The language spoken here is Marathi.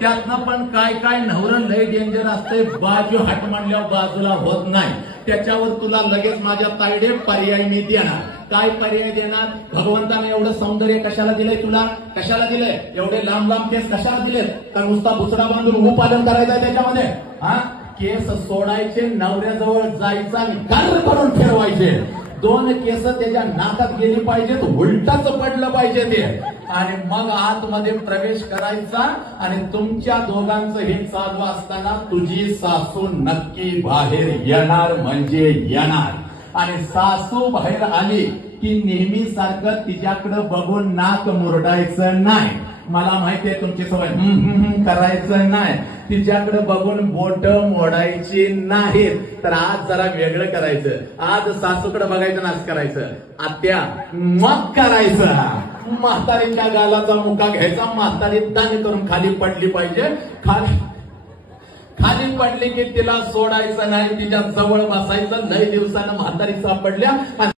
त्यातनं पण काय काय नवरं लय डेंजर असते, बाजू हट म्हणल्यावर बाजूला होत नाही. त्याच्यावर तुला लगेच माझ्या तायडे पर्याय मी देणार. काय पर्याय देणार? भगवंताने एवढं सौंदर्य कशाला दिलंय तुला? कशाला दिलंय? एवढे लांब लांब केस कशाला दिलेत? तर नुसता बुचडा बांधून उपादन करायचं त्याच्यामध्ये. हा, केस सोडायचे, नवऱ्याजवळ जायचा आणि गर करून फिरवायचे. 2 केस त्याच्या नाकात गेली पाहिजेत, उलटाच पडलं पाहिजे ते, आणि मग आतमध्ये प्रवेश करायचा. आणि तुमच्या दोघांचं हे चालू असताना तुझी सासू नक्की बाहेर येणार म्हणजे येणार. आणि सासू बाहेर आली की नेहमी सारखं तिच्याकडे बघून नाक मुरडायचं नाही. मला माहितीये तुमची सवय करायचं नाही. तिच्याकडे बघून बोट मोडायची नाहीत. तर आज जरा वेगळं करायचं. आज सासूकडे बघायचं नाच करायचं, आत्या मग करायचं. म्हातारीच्या गालाचा मुका घ्यायचा, म्हातारी दान करून खाली पडली पाहिजे. खाली पडली की तिला सोडायचं नाही, तिच्या जवळ बसायचं. लय दिवसानं म्हातारी सापडल्या